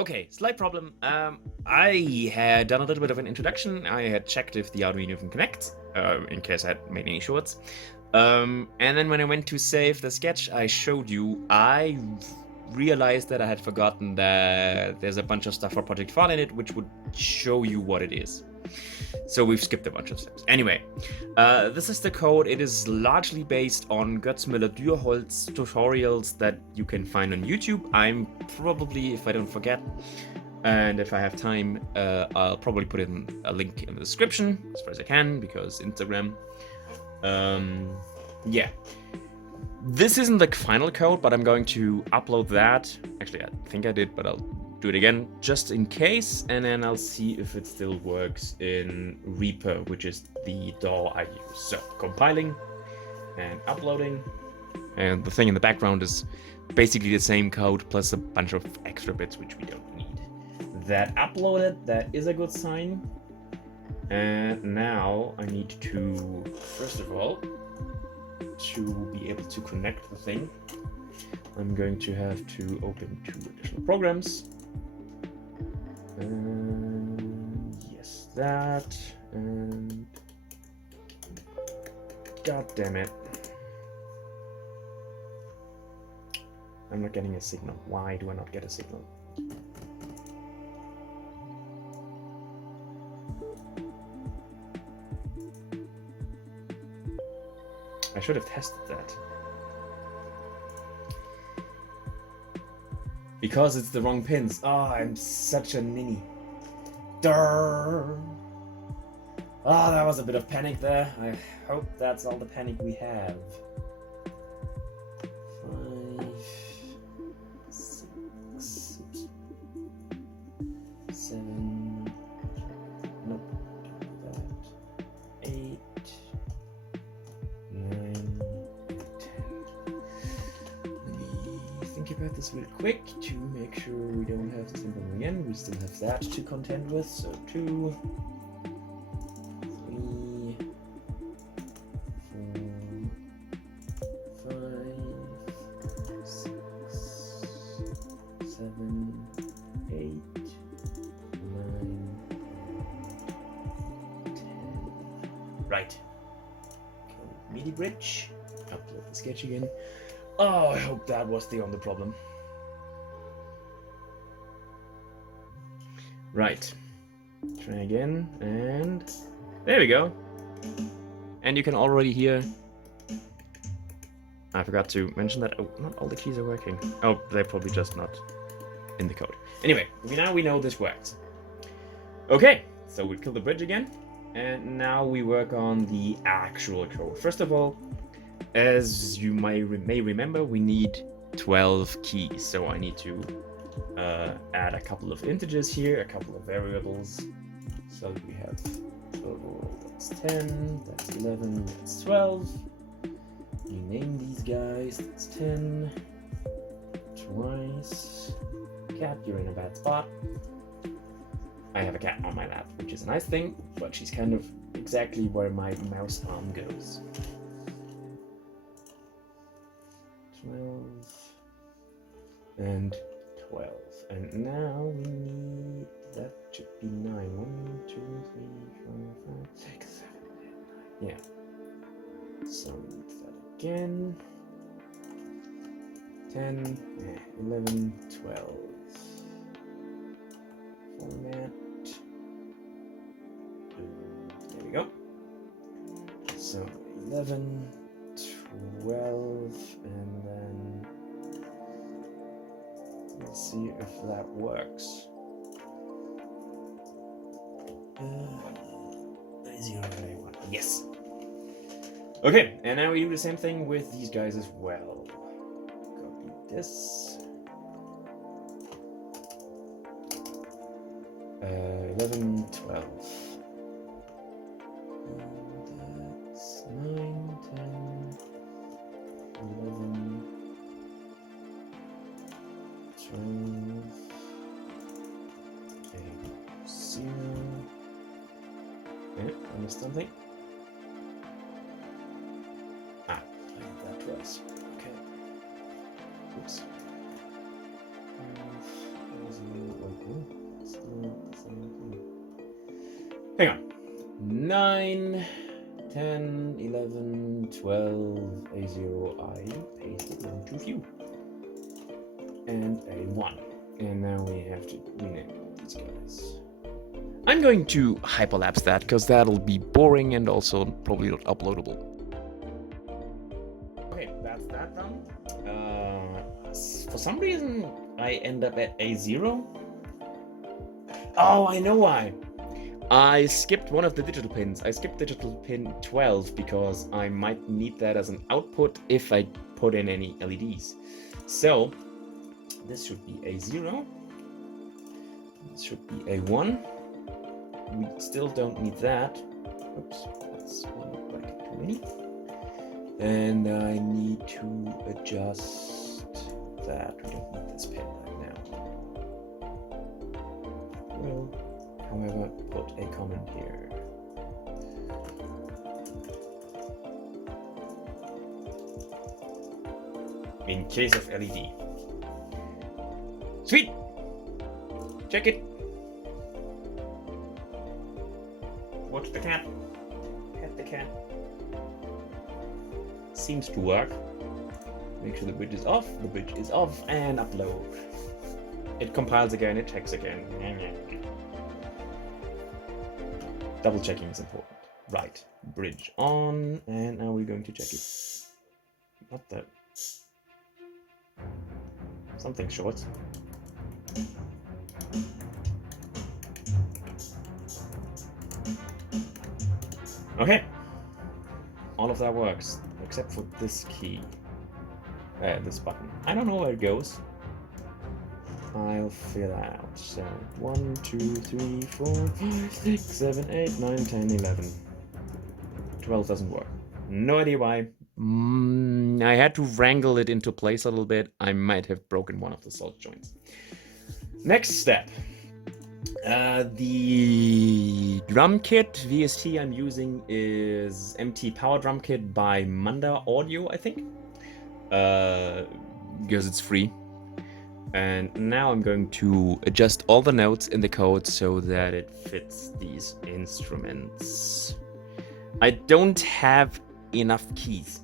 Okay, slight problem. I had done a little bit of an introduction. I had checked if the Arduino can connect, in case I had made any shorts. And then when I went to save the sketch I showed you, I realized that I had forgotten that there's a bunch of stuff for Project File in it, which would show you what it is. So we've skipped a bunch of steps. Anyway, this is the code. It is largely based on Götz Müller-Dürholz tutorials that you can find on YouTube. I'm probably, if I don't forget, and if I have time, I'll probably put in a link in the description as far as I can, because Instagram. Yeah. This isn't the final code, but I'm going to upload that. Actually, I think I did, but I'll do it again just in case, and then I'll see if it still works in Reaper, which is the DAW I use. So compiling and uploading, and the thing in the background is basically the same code plus a bunch of extra bits which we don't need. That uploaded, that is a good sign. And now I need to, first of all, to be able to connect the thing, I'm going to have to open 2 additional programs. Yes, that, and god damn it, I'm not getting a signal. Why do I not get a signal? I should have tested that. Because it's the wrong pins. Oh, I'm such a ninny. Durr. Oh, that was a bit of panic there. I hope that's all the panic we have. 5, 6, 7. Nope. Don't do that. 8, 9, 10. Let me think about this real quick to make sure we don't have this thing again. We still have that to contend with. So 2, 3, 4, 5, 6, 7, 8, 9, 10. Right. Okay, MIDI bridge. Upload the sketch again. Oh, I hope that was the only problem. Right. Try again, and there we go. And you can already hear. I forgot to mention that. Oh, not all the keys are working. Oh, they're probably just not in the code. Anyway, now we know this works. Okay, so we kill the bridge again, and now we work on the actual code. First of all, as you may remember, we need 12 keys. So I need to add a couple of integers here, a couple of variables. So we have total, that's 10, that's 11, that's 12. You name these guys, that's 10. Twice. Cat, you're in a bad spot. I have a cat on my lap, which is a nice thing, but she's kind of exactly where my mouse arm goes. 12 and 12, and now we need, that should be 9. 1, 2, 3, 4, 5, 6, 7, 8, 9. Yeah. So we need that again. 10, 11, 12. Format. There we go. So 11, 12, and then let's see if that works. 0.1. Yes. Okay, and now we do the same thing with these guys as well. Copy this. 11, 12. And that's 9, 10, 11, 12, 8, 0. Okay, I missed something. I did that twice. Okay. Oops. Hang on. 9, 10, 11, 12, A0, I pasted one too few. And A1. And now we have to rename all these guys. I'm going to hyperlapse that because that'll be boring and also probably not uploadable. Okay, that's that done. For some reason, I end up at A0. Oh, I know why. I skipped one of the digital pins. I skipped digital pin 12 because I might need that as an output if I put in any LEDs. So this should be A0. This should be A1. We still don't need that. Oops, that's one bracket too many. And I need to adjust that. We don't need this pin right now. Well, however, put a comment here. In case of LED. Sweet! Check it. Watch the cat. Pet the cat. Seems to work. Make sure the bridge is off. The bridge is off and upload. It compiles again, it checks again. Double checking is important. Right. Bridge on, and now we're going to check it. What the? Something short. Okay. All of that works, except for this key. This button. I don't know where it goes. I'll fill out. So 1, 2, 3, 4, 5, 6, 7, 8, 9, 10, 11. 12 doesn't work. No idea why. I had to wrangle it into place a little bit. I might have broken one of the salt joints. Next step. The drum kit VST I'm using is MT Power Drum Kit by Manda Audio, I think. Because it's free. And now I'm going to adjust all the notes in the code so that it fits these instruments. I don't have enough keys.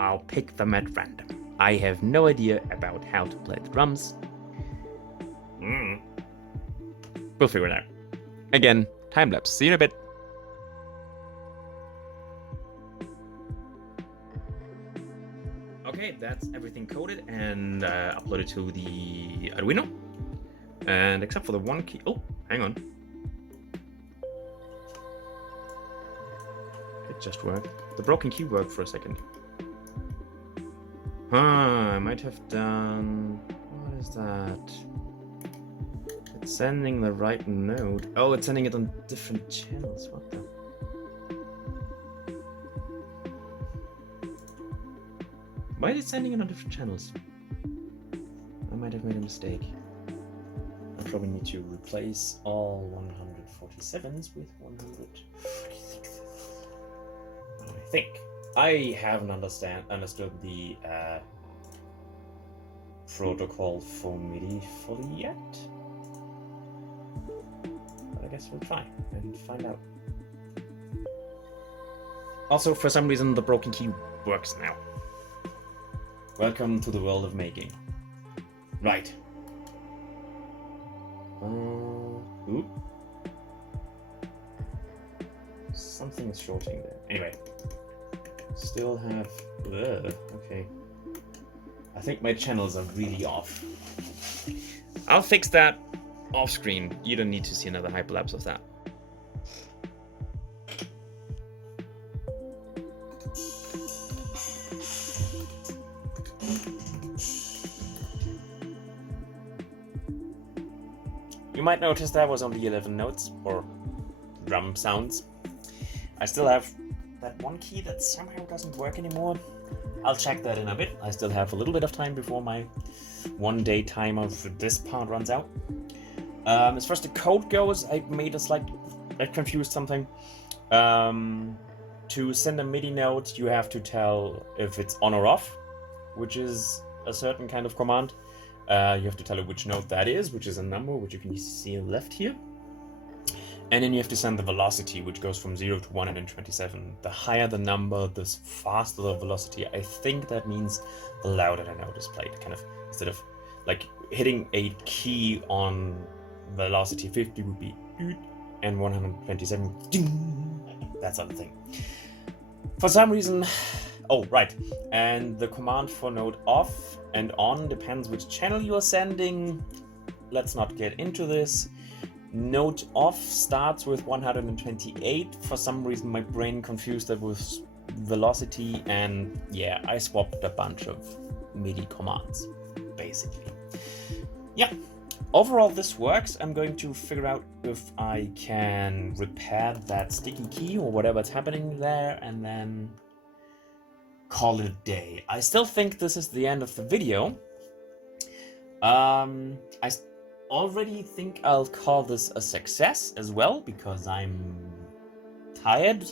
I'll pick them at random. I have no idea about how to play the drums. We'll figure it out. Again, time lapse. See you in a bit. Okay, that's everything coded and uploaded to the Arduino. And except for the one key. Oh, hang on. It just worked. The broken key worked for a second. I might have done. What is that? It's sending the right node. Oh, it's sending it on different channels. What the? Why is it sending it on different channels? I might have made a mistake. I probably need to replace all 147s with 146. I think I haven't understood the protocol for MIDI fully yet. But I guess we'll try and find out. Also, for some reason, the broken key works now. Welcome to the world of making. Right. Oop. Something is shorting there. Anyway. Still have... okay. I think my channels are really off. I'll fix that off screen. You don't need to see another hyperlapse of that. You might notice that was only 11 notes, or drum sounds. I still have that one key that somehow doesn't work anymore. I'll check that in a bit. I still have a little bit of time before my 1-day timer for this part runs out. As far as the code goes, I confused something. To send a MIDI note, you have to tell if it's on or off, which is a certain kind of command. You have to tell it which note that is, which is a number, which you can see on the left here. And then you have to send the velocity, which goes from 0 to 127. The higher the number, the faster the velocity. I think that means the louder the note is played. Kind of, instead of like hitting a key on velocity 50 would be doot, and 127, ding, that sort of thing. For some reason, oh, right. And the command for note off and on depends which channel you are sending. Let's not get into this. Note off starts with 128. For some reason, my brain confused that with velocity, and yeah, I swapped a bunch of MIDI commands, basically. Yeah, overall this works. I'm going to figure out if I can repair that sticky key or whatever's happening there, and then call it a day. I still think this is the end of the video. I already think I'll call this a success as well, because I'm tired,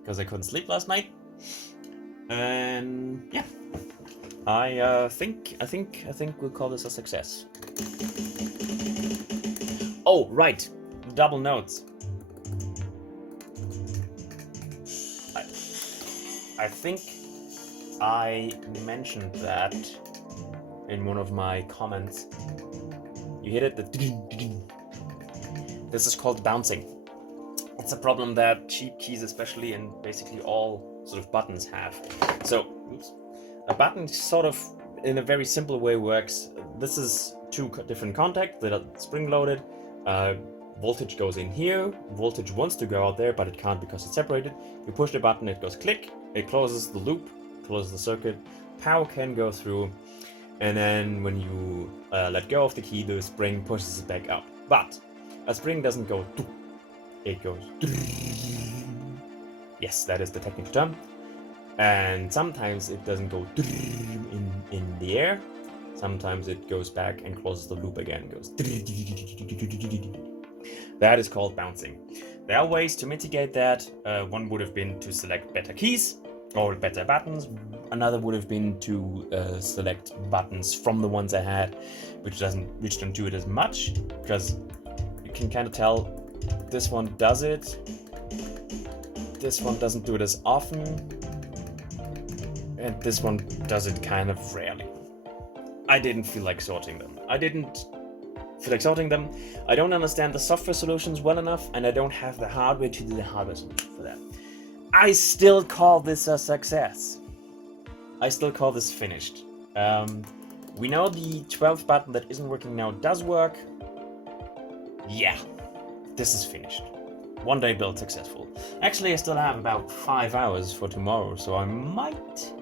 because I couldn't sleep last night. And yeah, I think we'll call this a success. Oh, right, double notes. I think I mentioned that in one of my comments. You hit it, this is called bouncing. It's a problem that cheap keys especially, and basically all sort of buttons have. So, oops. A button sort of, in a very simple way, works. This is two different contacts that are spring-loaded. Voltage goes in here, voltage wants to go out there, but it can't because it's separated. You push the button, it goes click, it closes the loop, closes the circuit, power can go through, and then when you let go of the key, the spring pushes it back out. But a spring doesn't go, it goes. Yes, that is the technical term. And sometimes it doesn't go in the air. Sometimes it goes back and closes the loop again, goes. That is called bouncing. There are ways to mitigate that. One would have been to select better keys or better buttons. Another would have been to select buttons from the ones I had, which don't do it as much, because you can kind of tell this one does it. This one doesn't do it as often, and this one does it kind of rarely. I didn't feel like sorting them. I don't understand the software solutions well enough, and I don't have the hardware to do the hardware solution for that. I still call this a success. I still call this finished. We know the 12th button that isn't working now does work. Yeah, this is finished. One day build successful. Actually, I still have about 5 hours for tomorrow, so I might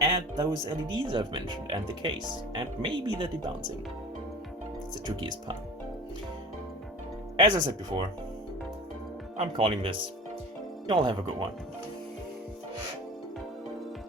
add those LEDs I've mentioned, and the case, and maybe the debouncing. It's the trickiest part. As I said before, I'm calling this. Y'all have a good one.